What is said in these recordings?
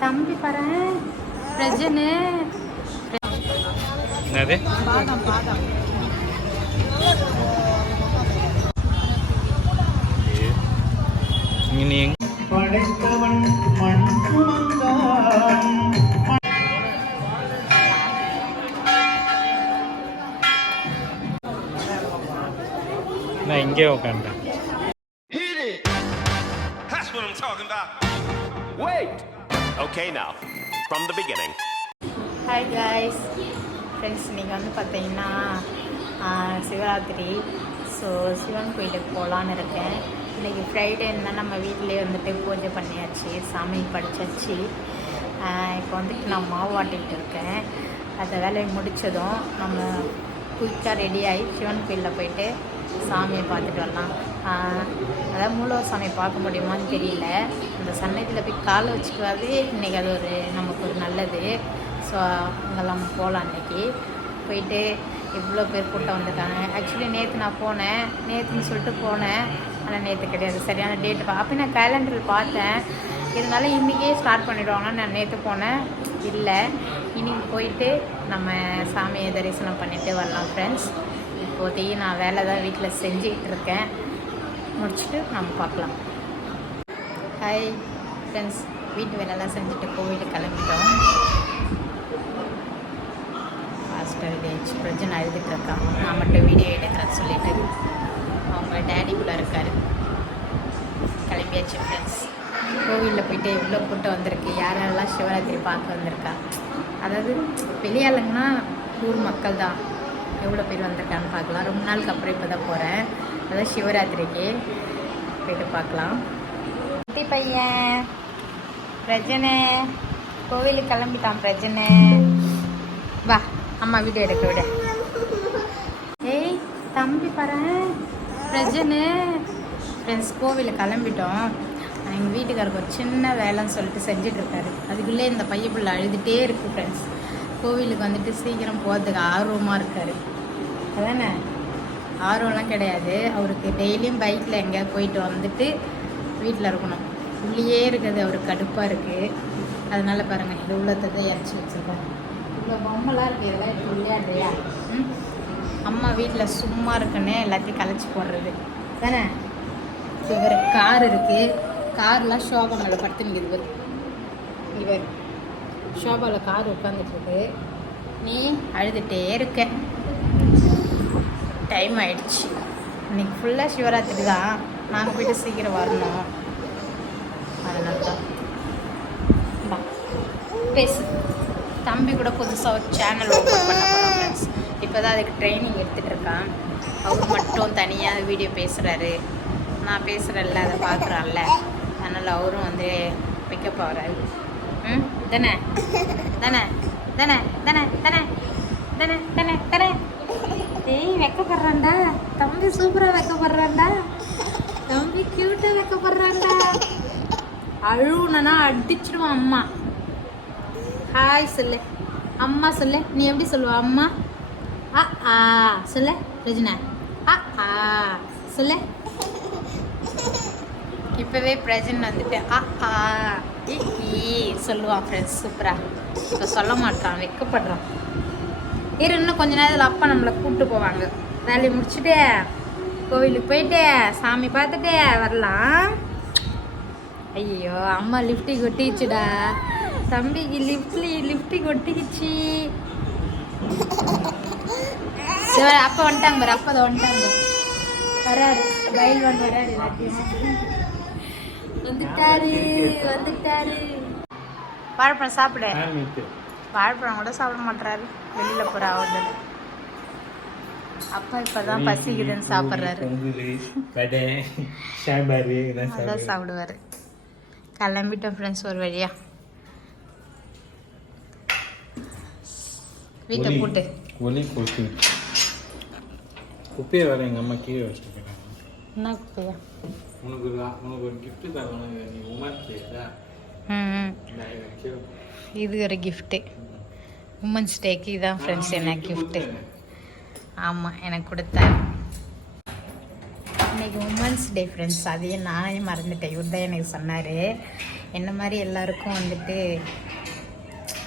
தம்பி பாரு. பிரஜனு என்னது? படைத்தவன் மண் சுமந்தான் நான் இங்கே உட்காந்துட்டேன் Okay, now, from the beginning. Hi guys, friends இன்றைக்கி வந்து பார்த்தீங்கன்னா சிவராத்திரி. ஸோ சிவன் கோயிலுக்கு போகலான்னு இருக்கேன். இன்றைக்கி இருந்தால் நம்ம வீட்டிலே வந்துட்டு பூஜை பண்ணியாச்சு சாமி படிச்சாச்சு. இப்போ வந்துட்டு நான் மாவு ஆட்டிகிட்டு இருக்கேன். அந்த வேலையை முடித்ததும் நம்ம குயிக்காக ரெடி ஆகி சிவன் கோயிலில் போயிட்டு சாமியை பார்த்துட்டு வரலாம். அதாவது மூலவர் பார்க்க முடியுமான்னு தெரியல. அந்த சன்னதியில் போய் காலை வச்சுக்குவாது இன்றைக்கி அது ஒரு நமக்கு ஒரு நல்லது. ஸோ அங்கெல்லாம் போகலாம் அன்றைக்கி போயிட்டு இவ்வளோ பேர் கூட்டம் வந்திருக்காங்க. ஆக்சுவலி நேற்று நான் போனேன். நேற்றுன்னு சொல்லிட்டு போனேன். ஆனால் நேற்று கிடையாது. சரியான டேட்டு பா அப்போ நான் கேலண்டரில் பார்த்தேன். இருந்தாலும் இன்றைக்கே ஸ்டார்ட் பண்ணிவிடுவாங்கன்னு நான் நேற்று போனேன். இல்லை. இன்றைக்கி போயிட்டு நம்ம சாமியை தரிசனம் பண்ணிவிட்டு வரலாம் ஃப்ரெண்ட்ஸ் இப்போதைக்கு நான் வேலை தான் வீட்டில் செஞ்சுக்கிட்டு இருக்கேன். முடிச்சுட்டு நம்ம பார்க்கலாம். ஹாய் ஃப்ரெண்ட்ஸ் வீட்டு வேலைலாம் செஞ்சுட்டு கோவிலுக்கு கிளம்பிட்டோம். ஹாஸ்டல் டேஜ் பிரஜன் அழுதுட்டு இருக்கான் நான் மட்டும் வீடியோ எடுக்கிறேன்னு சொல்லிட்டு அவங்க டேடி கூட இருக்காரு. கிளம்பியாச்சு ஃப்ரெண்ட்ஸ் கோவிலில் போயிட்டு எவ்வளோ கூட்டம் வந்திருக்கு யாரெல்லாம் சிவராத்திரி பார்க்க வந்திருக்கா? அதாவது வெளியாளுங்கன்னா ஊர் மக்கள் தான் எவ்வளோ பேர் வந்திருக்கான்னு பார்க்கலாம். ரொம்ப நாளுக்கு அப்புறம் இப்போ தான் போகிறேன் அதான் சிவராத்திரிக்கு. போயிட்டு பார்க்கலாம். குட்டி பையன். பிரஜனை. கோவிலுக்கு கிளம்பிட்டான் பிரஜனை. வா அம்மா வீடியோ எடுக்க விட. ஏய் தம்பி பாரு. பிரஜனு. ஃப்ரெண்ட்ஸ் கோவிலுக்கு கிளம்பிட்டோம். எங்கள் வீட்டுக்காருக்கு ஒரு சின்ன வேலைன்னு சொல்லிட்டு செஞ்சிட்ருக்காரு அதுக்குள்ளே இந்த பையன் பிள்ளை அழுதுகிட்டே இருக்கு ஃப்ரெண்ட்ஸ் கோவிலுக்கு வந்துட்டு சீக்கிரம் போகிறதுக்கு ஆர்வமாக இருக்காரு. அதானே? ஆர்வம்லாம் கிடையாது. அவருக்கு டெய்லியும் பைக்கில் எங்கேயாவது போயிட்டு வந்துட்டு வீட்டில் இருக்கணும். உள்ளேயே இருக்கிறது அவருக்கு கடுப்பாக இருக்குது அதனால் பாருங்கள் இது உள்ளத்தை தான் இறச்சி வச்சுருக்கோம். இவ்வளோ பொம்மைலாம் இருக்குது இதெல்லாம் எடுத்து விளையாடுறியா? ம்? அம்மா வீட்டில் சும்மா இருக்குன்னே எல்லாத்தையும் கலைச்சி போடுறது. தானே இவர் கார் இருக்குது கார்லாம் ஷோபா மேலே படுத்து நிற்கிது இவர். ஷோபாவில் கார் உட்காந்துட்டு நீ அழுதுகிட்டே இருக்க. டைம் ஆயிடுச்சு. இன்னைக்கு ஃபுல்லாக சிவராத்திரி தான். நாங்கள் போயிட்டு சீக்கிரம் வரணும். அதனால தான். பேசு. தம்பி கூட புதுசாக ஒரு சேனல் ஓப்பன் பண்ண ஃப்ரெண்ட்ஸ் இப்போ தான் அதுக்கு ட்ரைனிங் எடுத்துகிட்டு இருக்கான். அவர் மட்டும் தனியாக வீடியோ பேசுகிறாரு நான் பேசுகிறேன்ல அதை பார்க்குறான்ல. அதனால் அவரும் வந்து பிக்கப் ஆகிறாரு ம்? தானே? தானே? தானே? தானே? தானே? தானே? தானே? தானே? வைக்கப்படுறான்டா. தம்பி சூப்பராக வைக்கப்படுறான்டா. தம்பி க்யூட்டாக வைக்கப்படுறான்டா. அழுவுனா அடிச்சிடுவான் அம்மா. ஹாய் சொல்லு. அம்மா சொல்லு. நீ எப்படி சொல்லுவ? அம்மா. ஆ ஆ. சொல்லு ரஜினா. ஆ ஆ. சொல்லு. இப்போவே பிரஜன் வந்துட்டு ஆ ஆ ஈ சொல்லுவான் ஃப்ரெண்ட்ஸ் சூப்பராக இப்போ சொல்ல மாட்டான். வெக்கப்படுறான். இரு இன்னும் கொஞ்ச நேரத்தில் அப்பா நம்மளை கூப்பிட்டு போவாங்க. வேலையை முடிச்சுட்டு கோவிலுக்கு போயிட்டு சாமி பார்த்துட்டு வரலாம். ஐயோ அம்மா லிஃப்டி கொட்டிச்சுடா தம்பிக்கு லிஃப்ட்லி லிஃப்டி கொட்டிக்கிச்சு சரி, அப்பா வந்துட்டாங்க பாரு அப்பா வந்துட்டாங்க வராரு ரயில் ஒன் வராரு எல்லாத்தையும். வந்துட்டாரு வந்துட்டாரு. வாழைப்பழம் சாப்பிடு. வாழைப்பழம் கூட சாப்பிட மாட்டாரு வெளியில போற ஆகுது அப்பா இப்பதான் பசிக்குதுன்னு சாப்பிட்றாரு. அதான். சாப்பிடுவாரு. கிளம்பிட்டோம் ஃப்ரெண்ட்ஸ் ஒரு வழியா. வீட்டை போட்டு. ஒலி கொசு குப்பையை வேற எங்கள் அம்மா கீழே வச்சுருக்காங்க என்ன குப்பையா? உனக்கு உனக்கு ஒரு கிஃப்ட் தரணும் நீ இதை கீழே இது ஒரு கிஃப்ட்டு உமன்ஸ் டேக்கு இதான் ஃப்ரெண்ட்ஸ் என்ன கிஃப்ட்டு ஆமாம் எனக்கு கொடுத்தாரு இன்றைக்கி உமன்ஸ் டே ஃப்ரெண்ட்ஸ் அதையும் நானே மறந்துட்டேன். இவர் தான் எனக்கு சொன்னார். என்ன மாதிரி எல்லாருக்கும் வந்துட்டு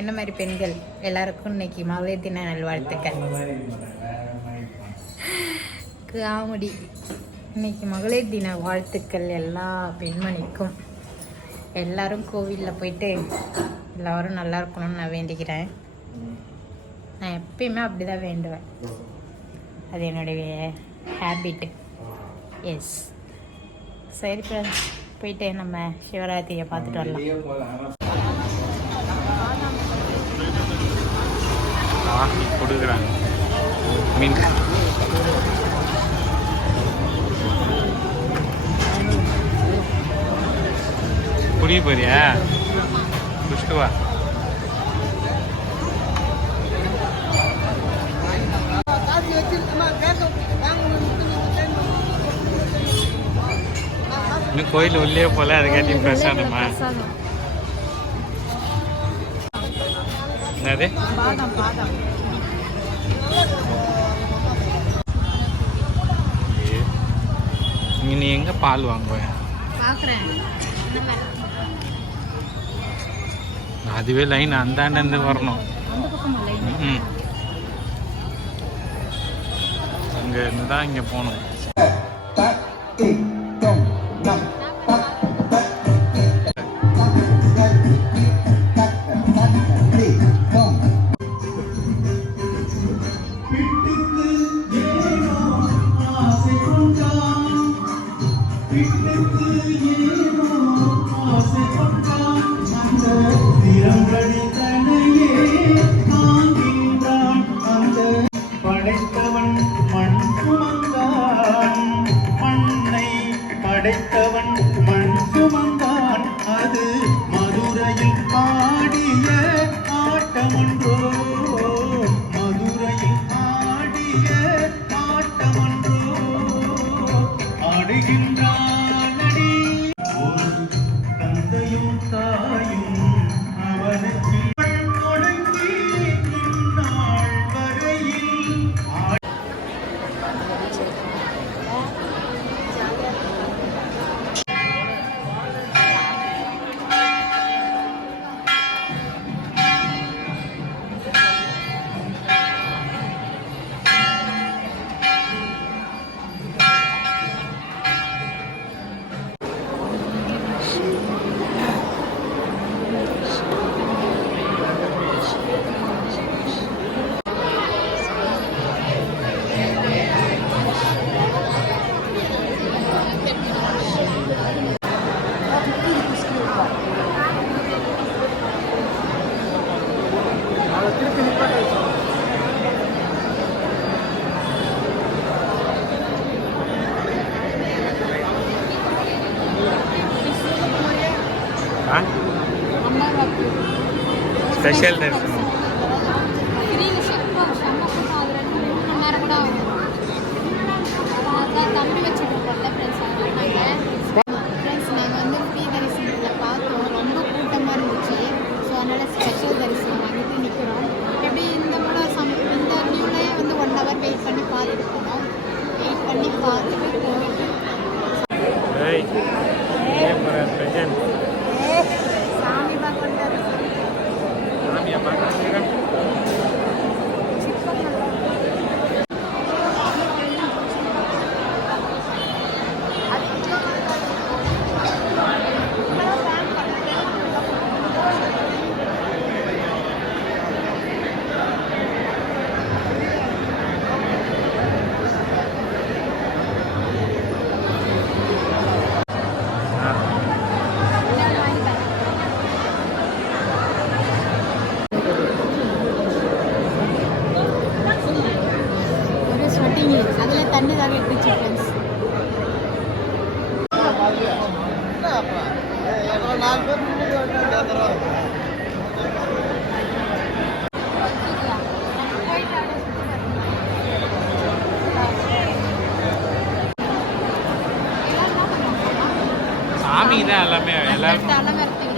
என்ன மாதிரி பெண்கள்? எல்லாருக்கும் இன்னைக்கு மகளிர் தின நல்வாழ்த்துக்கள். காமெடி. இன்னைக்கு மகளிர் தின வாழ்த்துக்கள் எல்லா பெண்மணிக்கும். எல்லாரும் கோவிலில் போயிட்டு எல்லாரும் நல்லா இருக்கணும்னு நான் வேண்டிக்கிறேன். நான் எப்பயுமே அப்படி தான் வேண்டுவேன். அது என்னுடைய ஹேபிட்டு எஸ் சரி ஃப்ரெண்ட்ஸ் போயிட்டு நம்ம சிவராத்திரியை பார்த்துட்டு வரலாம். கொடுக்குறாங்க. மீன். புரிய போறியா? குடிச்சிட்டு கோயில் உள்ளே போல அதுக்காட்டி பிரசாதமா? என்னது? நீ எங்க பால் வாங்குவ? பார்க்குறேன் அதுவே லைன் அந்தாண்ட இருந்து வரணும் அங்க இருந்து தான் இங்க போகணும். வெயிட் பண்ணி பார்த்துட்டு போனோம் வெயிட் பண்ணி பார்த்துட்டு போயிட்டு ஏய் ஏன் போற ஸ்பெஷல் சாமி பார்க்க சாமியா பார்க்க ஒரு ஸ்வெட்டிங் அதில் தண்ணி தான் எடுத்துச்சு ஃப்ரெண்ட்ஸ் சாமி தான் எல்லாமே எல்லாருக்கும்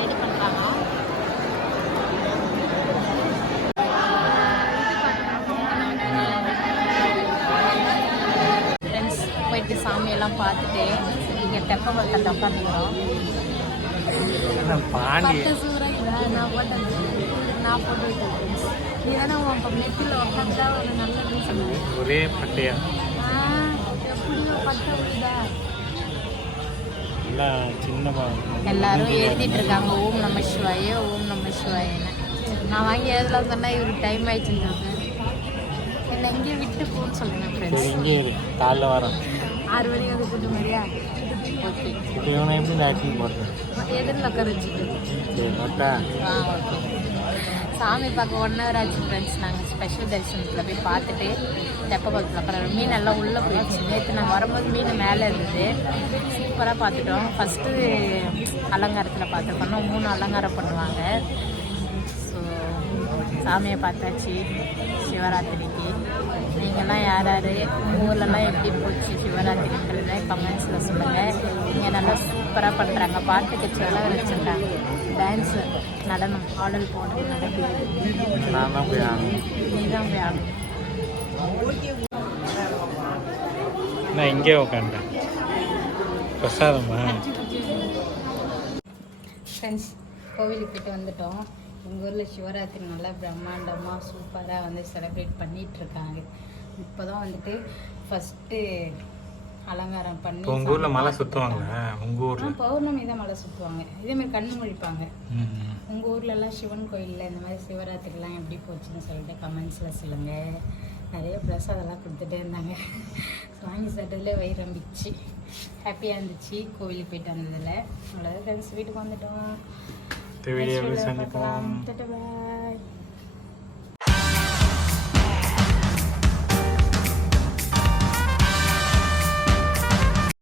தெப்ப குளத்தில் உட்காந்துக்கிறோம் பாண்டி சூறாக நான் போட்டேன் நான் போட்டு நீ தானே உன் நெட்டில் உட்காந்தா ஒரு நல்ல ரீசன் ஒரே பட்டையா? எப்படியோ பட்ட விடுதா எல்லாம் சின்ன எல்லாரும் எழுதிட்டு இருக்காங்க ஓம் நம சிவாய ஓம் நம சிவாயன்னு. நான் வாங்கி எழுதலாம் சொன்னால் இவருக்கு டைம் ஆயிடுச்சுன்றாங்க என்னை எங்கேயும் விட்டு போன்னு சொல்லுங்க ஃப்ரெண்ட்ஸ் இங்கே காலைல வரேன். ஆறு மணிக்கு வந்து கூட்டு மாதிரியா ஓகே இவனை எப்படி இந்த ஆக்டிங் எதிரில் உட்கார வச்சுட்டு ஆ ஓகே. சாமி பார்க்க ஒன் ஹவர் ஆச்சு ஃப்ரெண்ட்ஸ் நாங்கள் ஸ்பெஷல் தரிசனத்தில் போய் பார்த்துட்டு தெப்பகுளத்தில் அப்புறம் மீன் எல்லாம் உள்ளே போயிடுச்சு. நேற்று நாங்கள் வரும்போது மீன் மேலே இருந்தது. சூப்பராக பார்த்துட்டோம். ஃபஸ்ட்டு அலங்காரத்தில் பார்த்துருக்கோம். மூணு அலங்காரம் பண்ணுவாங்க. சாமியை பார்த்தாச்சு. சிவராத்திரிக்கு. நீங்கள்லாம் யார் யார் ஊர்லலாம் எப்படி போச்சு சிவராத்திரின்றத? கமெண்ட்ஸில் சொல்லுங்கள் இங்கே நல்லா சூப்பராக பண்ணுறாங்க பாட்டு கச்சேரிலாம் வச்சுருக்காங்க. டான்ஸு நடனம் ஆடல் போய் ஆகணும் நீ தான் போய் ஆடணும். நான் இங்கே உட்காண்டேன் பிரசாதமா? ஃப்ரெண்ட்ஸ் கோவிலுக்கு போயிட்டு வந்துட்டோம். எங்கள் ஊரில் சிவராத்திரி நல்லா பிரம்மாண்டமாக சூப்பராக வந்து செலிப்ரேட் பண்ணிகிட்ருக்காங்க இப்போ தான் வந்துட்டு ஃபஸ்ட்டு அலங்காரம் பண்ணி உங்கள் ஊரில் மலை சுற்றுவாங்க உங்கள் ஊரில்? பௌர்ணமி தான் மழை சுற்றுவாங்க இதேமாதிரி கண்ணு முழிப்பாங்க. உங்கள் ஊர்லலாம் சிவன் கோயிலில் இந்த மாதிரி சிவராத்திரிலாம் எப்படி போச்சுன்னு சொல்லிட்டு கமெண்ட்ஸில் சொல்லுங்கள் நிறைய பிரசாதெல்லாம் கொடுத்துட்டே இருந்தாங்க. வாங்கி சாப்பிட்டதுல வயிறு ரம்பிச்சு ஹாப்பியாக இருந்துச்சு. கோவிலுக்கு போயிட்டு வந்ததில். அவ்வளோதான் ஃப்ரெண்ட்ஸ் வீட்டுக்கு வந்துட்டோம். வீடியோ Next video ல சந்திப்போம் பார்க்கலாம். Ta-ta, bye.